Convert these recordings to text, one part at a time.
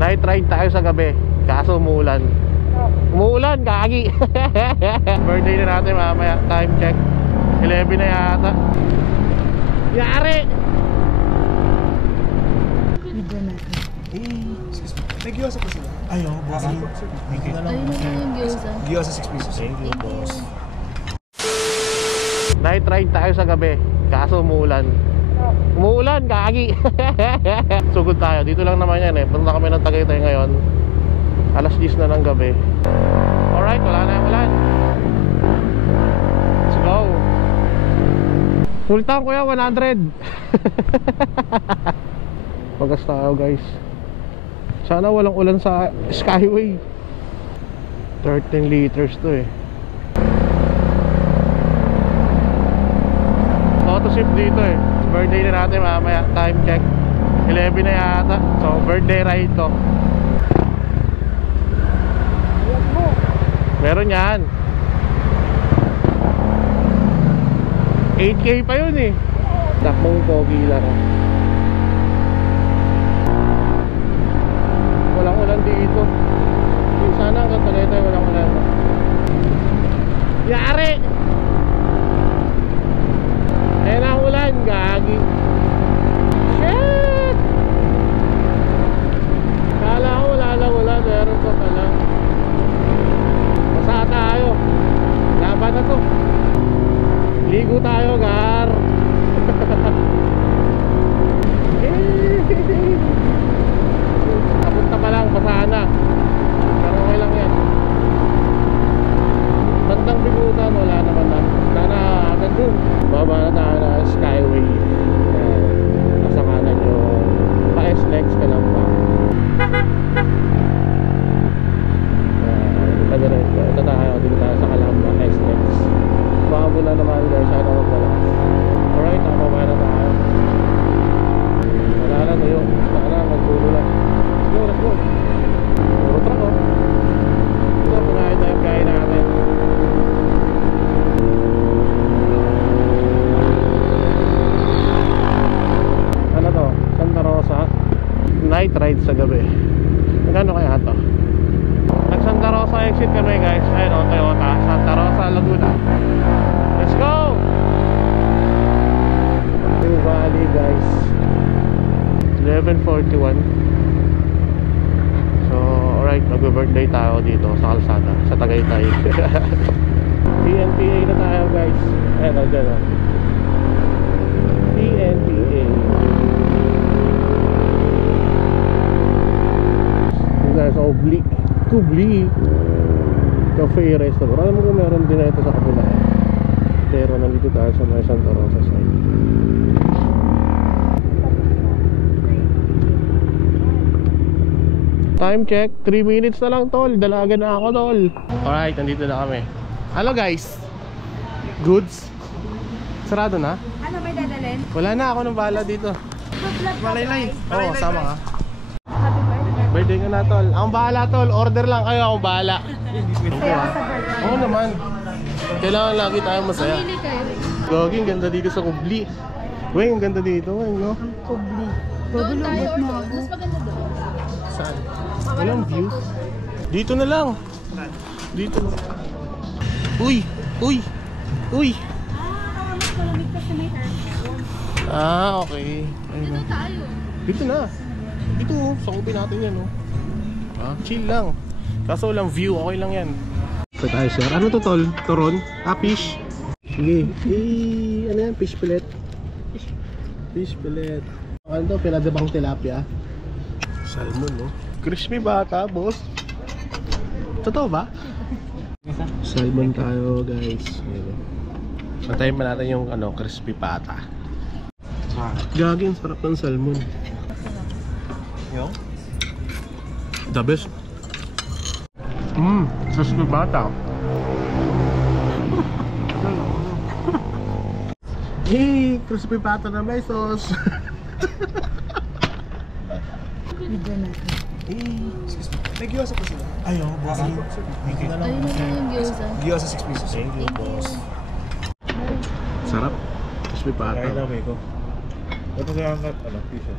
Night ride tayo sa gabi, kaso umuulan. Umuulan, kagi. Birthday na natin mamaya. Time check 11 na yata. Yari! Video natin. May gyoza pa sila. Ayaw, boss. Thank you. Ayun na yung gyoza. Gyoza 6 pesos. Thank you, boss. Night ride tayo sa gabi, kaso umuulan. Umuulan, kagi. Sugod tayo, dito lang naman yan eh. Punta kami ng Tagaytay ngayon. Alas 10 na ng gabi. Alright, wala na yung ulan. Let's go. Full tank kuya, 100. Pagas tayo guys. Sana walang ulan sa Skyway. 13 liters to eh. Auto ship dito eh. Birthday na natin mamaya. Time check 11 na yata. So birthday ride to. Meron yan 8K pa yun eh. Takbong pogi lang. Walang ulan dito. Sana hanggang Tagaytay walang ulan. Yari! Ayan ang ulan, gagi. Shit! Kala ko wala lang ulan, meron pa pala. Basa tayo. Laban na to. Ligo tayo, gar. Napunta pa lang, basa na. Pero okay lang yan. Bandang Bigutan, wala naman na. Sana agad dun. Baba na tayo na Skyway. Nasa kanan yung pa-SLEX ka lang pa. Ito tayo, dito tayo sa Calamba, SLEX. Bago na naman guys, sana magmalakas. Alright, nakababa na tayo. Wala na yun. Sana magbulo lang. Let's go, let's go. Puro truck oh. Ito, punahin tayo yung gaya natin. Ano to? Santa Rosa. Night ride sa gabi. Magkano kaya ito? Nag Santa Rosa exit kami guys. Ayun o, Toyota Santa Rosa, Laguna. Let's go! New Valley guys. 11:41. So alright, mag-birthday tayo dito sa kalsada, sa Tagaytay. PNPA na tayo guys. Ayun o, dyan o. PNPA. Yung guys, Kubli Cafe Restaurant. Alam mo kung meron din na ito sa kabila. Pero nandito tayo sa may Santa Rosa side. Time check 3 minutes na lang tol. Dalaga na ako tol. Alright, nandito na kami. Hello guys. Goods. Sarado na? Ano may dadalhin? Wala na, ako nang bahala dito. Malaylay. Oo, sama ka. Happy birthday. Birthday ka na tol. Akong bahala tol. Order lang kayo, akong bahala. Kaya sa birthday. Oo naman. Kailangan lagi tayong masaya. Pumili kayo. Gogi, ang ganda dito sa Kubli. Weng, ang ganda dito, Weng, no? Kubli. Doon tayo or doon? Mas maganda doon. Saan? Walang view. Dito na lang. Dito. Uy! Uy! Uy! Mas malamig kasi may aircon. Ah, okay. Ayun, Dito no. tayo. Dito na. Dito, sakupin natin yan, no? Ah, chill lang. Kaso walang view, okay lang yan. Ito tayo, sir. Ano to, tol? Toron? Ah, fish. Sige. Ano yan? Fish fillet. Fish fillet. Ano to? Pinadabang tilapia. Salmon, no? Crispy bata, boss. Totoo ba? Salmon tayo, guys. Patayin pa natin yung ano, crispy pata. Gagi, ang sarap ng salmon. Yung? The best. Crispy bata. Hey, crispy pata na may sauce. Video natin. May gyoza pa sila. Ayaw, boss. Thank you. Ayun na yung gyoza. Gyoza 6 pesos. Thank you, boss. Sarap. Crispy pata. Kaya na may ko. Ito sa ano, piso.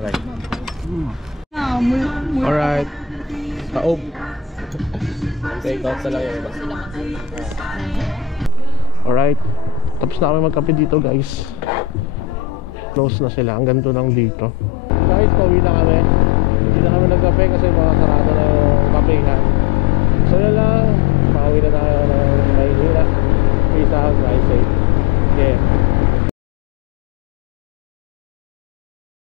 Right. Alright. Taob. Take out na lang yung iba. Alright. Tapos na kami magkape dito guys. Close na sila. Ang ganito lang dito. Guys, pauwi na kami. Hindi na kami nagkape kasi mga sarado na yung kapehan. So yun lang. Pauwi na tayo ng Maynila. Peace out. Drive safe. Okay.